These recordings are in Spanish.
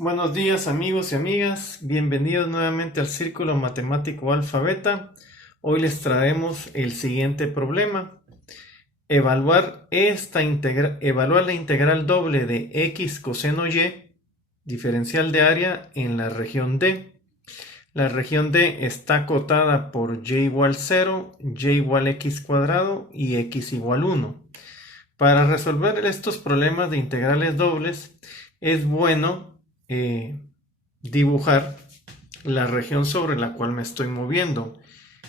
Buenos días amigos y amigas, bienvenidos nuevamente al Círculo Matemático Alfa Beta. Hoy les traemos el siguiente problema. Evaluar la integral doble de x coseno y, diferencial de área en la región D. La región D está acotada por y igual 0, y igual x cuadrado y x igual 1. Para resolver estos problemas de integrales dobles es bueno dibujar la región sobre la cual me estoy moviendo.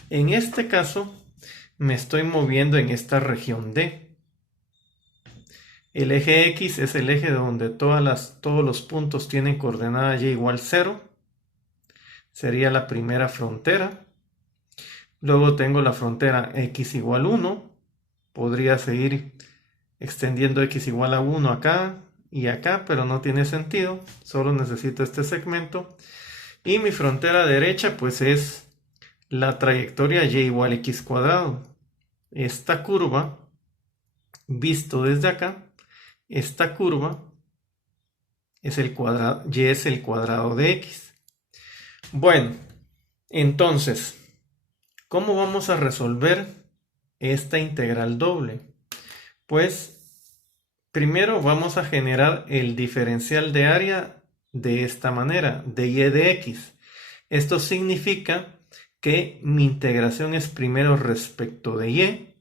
En este caso me estoy moviendo en esta región D. El eje X es el eje donde todos los puntos tienen coordenada y igual 0. Sería la primera frontera. Luego tengo la frontera x igual 1. Podría seguir extendiendo x igual a 1 acá y acá, pero no tiene sentido. Solo necesito este segmento. Y mi frontera derecha pues es la trayectoria y igual x cuadrado. Esta curva, visto desde acá, esta curva es el cuadrado, y es el cuadrado de x. Bueno, entonces, ¿cómo vamos a resolver esta integral doble? Pues primero vamos a generar el diferencial de área de esta manera, de y de x. Esto significa que mi integración es primero respecto de y.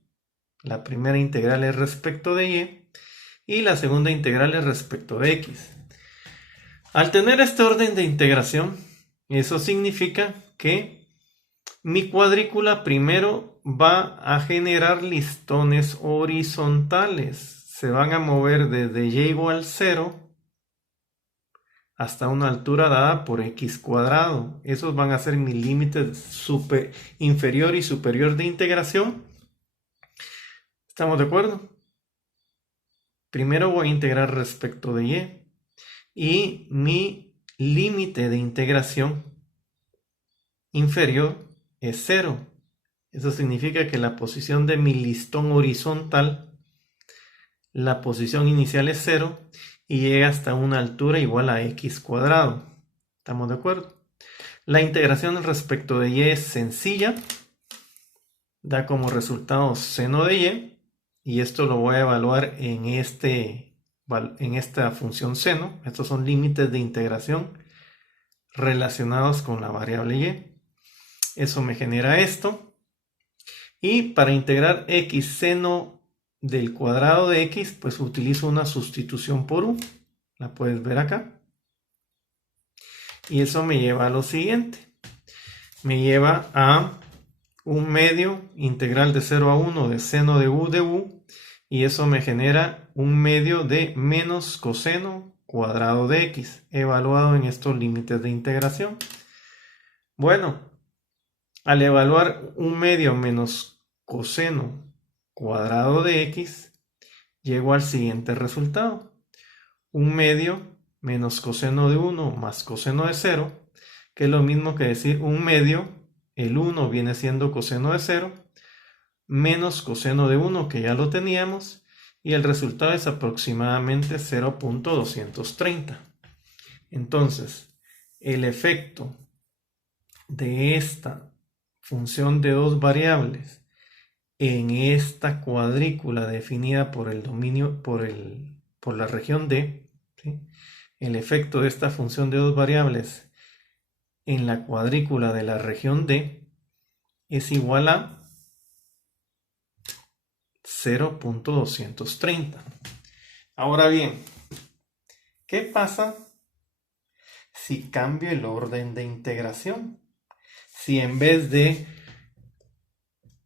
La primera integral es respecto de y la segunda integral es respecto de x. Al tener este orden de integración, eso significa que mi cuadrícula primero va a generar listones horizontales. Se van a mover desde y igual 0 hasta una altura dada por x cuadrado. Esos van a ser mis límites inferior y superior de integración. ¿Estamos de acuerdo? Primero voy a integrar respecto de y mi límite de integración inferior es 0. Eso significa que la posición de mi listón horizontal, la posición inicial es 0 y llega hasta una altura igual a x cuadrado. ¿Estamos de acuerdo? La integración respecto de y es sencilla. Da como resultado seno de y esto lo voy a evaluar en esta función seno. Estos son límites de integración relacionados con la variable y. Eso me genera esto. Y para integrar x seno del cuadrado de x, pues utilizo una sustitución por u. La puedes ver acá. Y eso me lleva a lo siguiente. Me lleva a un medio integral de 0 a 1 de seno de u, y eso me genera un medio de menos coseno cuadrado de x, evaluado en estos límites de integración. Bueno, al evaluar un medio menos coseno cuadrado de x, llego al siguiente resultado. Un medio menos coseno de 1 más coseno de 0, que es lo mismo que decir un medio, el 1 viene siendo coseno de 0, menos coseno de 1, que ya lo teníamos, y el resultado es aproximadamente 0.230. Entonces, el efecto de esta función de dos variables en esta cuadrícula definida por el dominio, por la región D, ¿sí? El efecto de esta función de dos variables en la cuadrícula de la región D es igual a 0.230. Ahora bien, ¿qué pasa si cambio el orden de integración? Si en vez de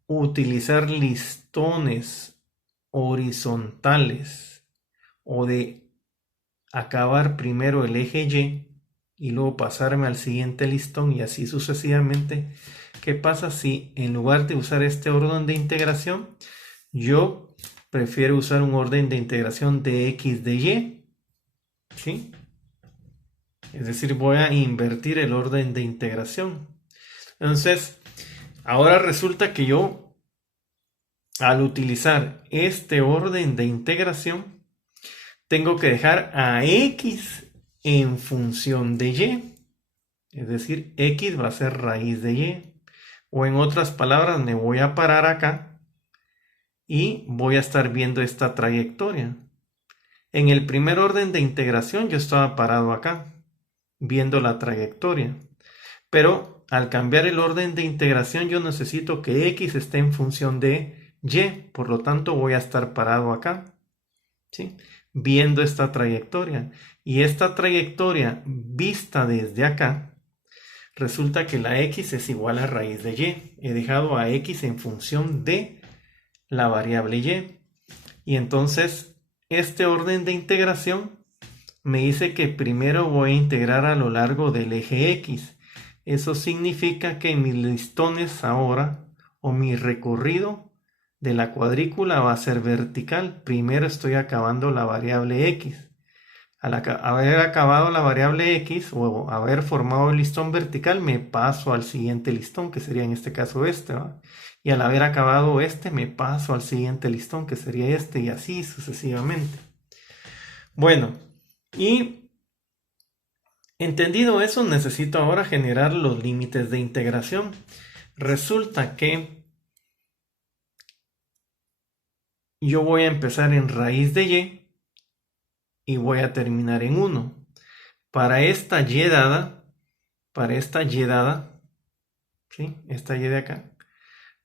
utilizar listones horizontales o de acabar primero el eje y luego pasarme al siguiente listón y así sucesivamente, ¿qué pasa si en lugar de usar este orden de integración, yo prefiero usar un orden de integración de x de y? ¿Sí? Es decir, voy a invertir el orden de integración. Entonces, ahora resulta que yo, al utilizar este orden de integración, tengo que dejar a x en función de y. Es decir, x va a ser raíz de y. O en otras palabras, me voy a parar acá y voy a estar viendo esta trayectoria. En el primer orden de integración yo estaba parado acá, viendo la trayectoria. Pero al cambiar el orden de integración yo necesito que x esté en función de y. Por lo tanto voy a estar parado acá, ¿sí? Viendo esta trayectoria. Y esta trayectoria vista desde acá, resulta que la x es igual a raíz de y. He dejado a x en función de la variable y. Y entonces este orden de integración me dice que primero voy a integrar a lo largo del eje x. Eso significa que mis listones ahora, o mi recorrido de la cuadrícula va a ser vertical. Primero estoy acabando la variable x. Al haber acabado la variable x o haber formado el listón vertical, me paso al siguiente listón, que sería en este caso este, ¿va? Y al haber acabado este, me paso al siguiente listón, que sería este, y así sucesivamente. Bueno, y entendido eso, necesito ahora generar los límites de integración. Resulta que yo voy a empezar en raíz de y voy a terminar en 1. Para esta y dada, ¿sí? Esta y de acá,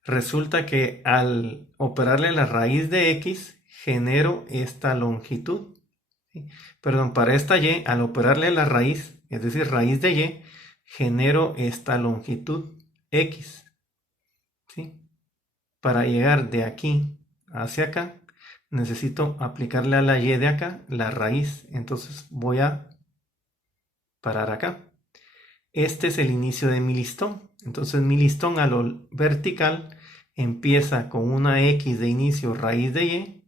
resulta que al operarle la raíz de x, genero esta longitud. ¿Sí? Perdón, para esta y, al operarle la raíz, es decir, raíz de y, genero esta longitud x. ¿Sí? Para llegar de aquí hacia acá, necesito aplicarle a la y de acá la raíz. Entonces voy a parar acá. Este es el inicio de mi listón. Entonces mi listón a lo vertical empieza con una x de inicio raíz de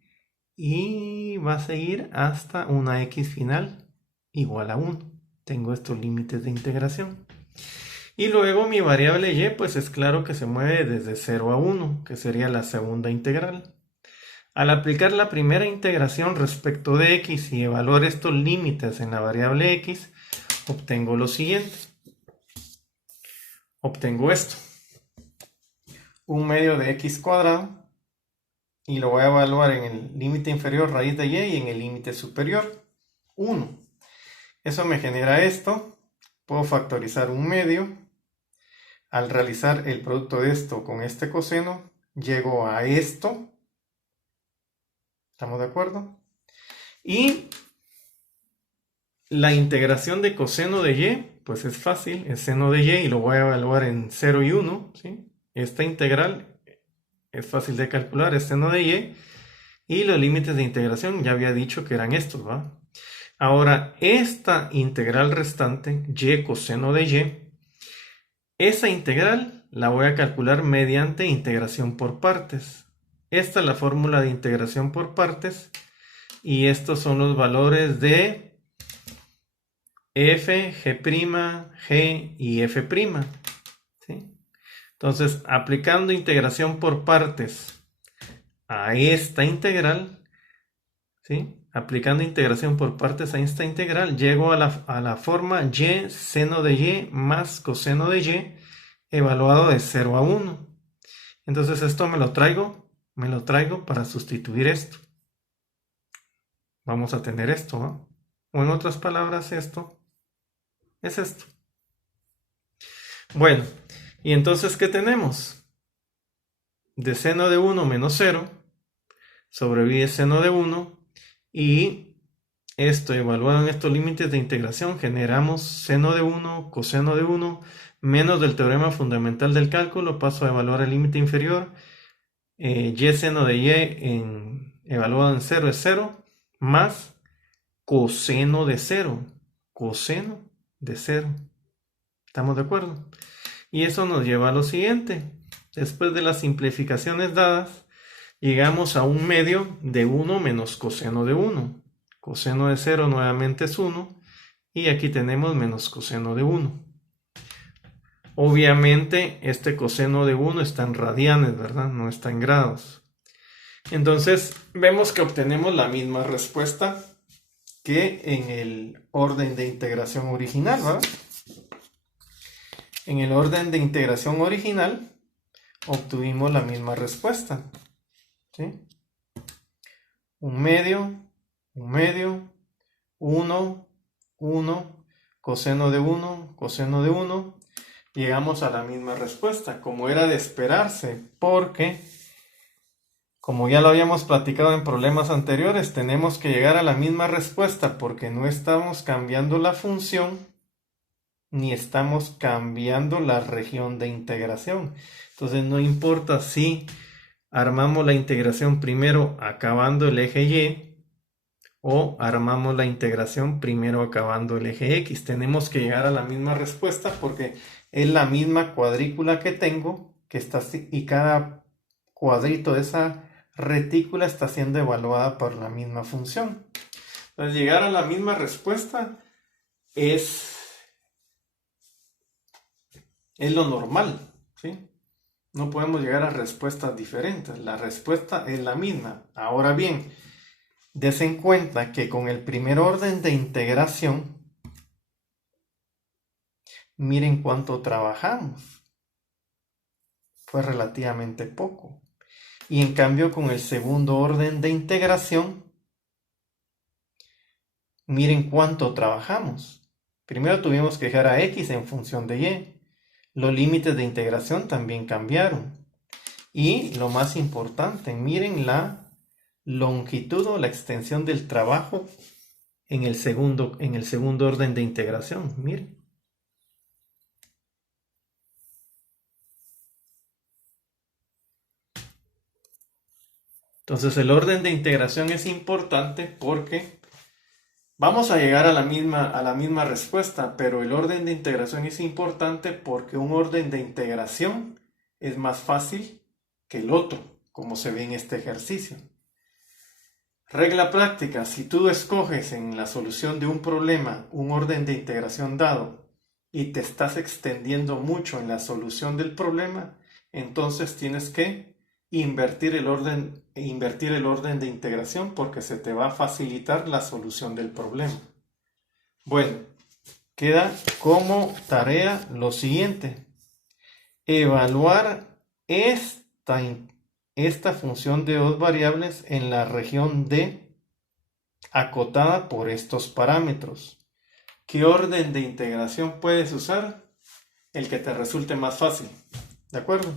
y va a seguir hasta una x final igual a 1. Tengo estos límites de integración. Y luego mi variable y, pues es claro que se mueve desde 0 a 1, que sería la segunda integral. Al aplicar la primera integración respecto de x y evaluar estos límites en la variable x, obtengo lo siguiente. Obtengo esto. 1/2 de x cuadrado. Y lo voy a evaluar en el límite inferior raíz de y y en el límite superior 1. Eso me genera esto. Puedo factorizar 1/2. Al realizar el producto de esto con este coseno, llego a esto. ¿Estamos de acuerdo? Y la integración de coseno de y, pues es fácil, es seno de y lo voy a evaluar en 0 y 1. ¿Sí? Esta integral es fácil de calcular, es seno de y. Y los límites de integración ya había dicho que eran estos, ¿va? Ahora, esta integral restante, y coseno de y, esa integral la voy a calcular mediante integración por partes. Esta es la fórmula de integración por partes y estos son los valores de f, g' y f'. ¿Sí? Entonces, aplicando integración por partes a esta integral, ¿sí? Aplicando integración por partes a esta integral, llego a la forma y seno de y más coseno de y evaluado de 0 a 1. Entonces esto me lo traigo para sustituir esto. Vamos a tener esto, ¿no? O en otras palabras, esto es esto. Bueno, y entonces, ¿qué tenemos? De seno de 1 menos 0 sobrevive seno de 1 y esto evaluado en estos límites de integración generamos seno de 1, coseno de 1 menos del teorema fundamental del cálculo, paso a evaluar el límite inferior, y seno de y evaluado en 0 es 0, más coseno de 0, coseno de 0. ¿Estamos de acuerdo? Y eso nos lleva a lo siguiente. Después de las simplificaciones dadas, llegamos a 1/2 de 1 menos coseno de 1. Coseno de 0 nuevamente es 1 y aquí tenemos menos coseno de 1. Obviamente este coseno de 1 está en radianes, ¿verdad? No está en grados. Entonces vemos que obtenemos la misma respuesta que en el orden de integración original, ¿verdad? En el orden de integración original obtuvimos la misma respuesta, ¿sí? Un medio, 1, 1, coseno de 1, coseno de 1. Llegamos a la misma respuesta, como era de esperarse, porque, como ya lo habíamos platicado en problemas anteriores, tenemos que llegar a la misma respuesta porque no estamos cambiando la función ni estamos cambiando la región de integración. Entonces no importa si armamos la integración primero acabando el eje Y o armamos la integración primero acabando el eje X. Tenemos que llegar a la misma respuesta porque es la misma cuadrícula que tengo que está, y cada cuadrito de esa retícula está siendo evaluada por la misma función. Entonces llegar a la misma respuesta es lo normal, ¿sí? No podemos llegar a respuestas diferentes. La respuesta es la misma. Ahora bien, des en cuenta que con el primer orden de integración, miren cuánto trabajamos. Fue relativamente poco. Y en cambio con el segundo orden de integración, miren cuánto trabajamos. Primero tuvimos que dejar a X en función de Y. Los límites de integración también cambiaron. Y lo más importante, miren la longitud o la extensión del trabajo en el segundo orden de integración. Miren. Entonces el orden de integración es importante porque vamos a llegar a la misma respuesta, pero el orden de integración es importante porque un orden de integración es más fácil que el otro, como se ve en este ejercicio. Regla práctica: si tú escoges en la solución de un problema un orden de integración dado y te estás extendiendo mucho en la solución del problema, entonces tienes que invertir el orden de integración porque se te va a facilitar la solución del problema. Bueno, queda como tarea lo siguiente: evaluar esta función de dos variables en la región D acotada por estos parámetros. ¿Qué orden de integración puedes usar? El que te resulte más fácil, ¿de acuerdo?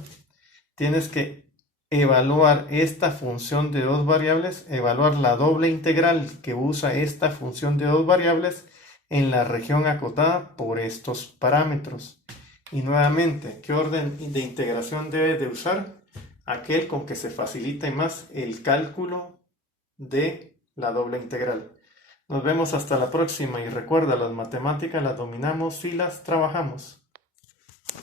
Tienes que evaluar esta función de dos variables, evaluar la doble integral que usa esta función de dos variables en la región acotada por estos parámetros. Y nuevamente, ¿qué orden de integración debes de usar? Aquel con que se facilite más el cálculo de la doble integral. Nos vemos hasta la próxima y recuerda, las matemáticas las dominamos y las trabajamos.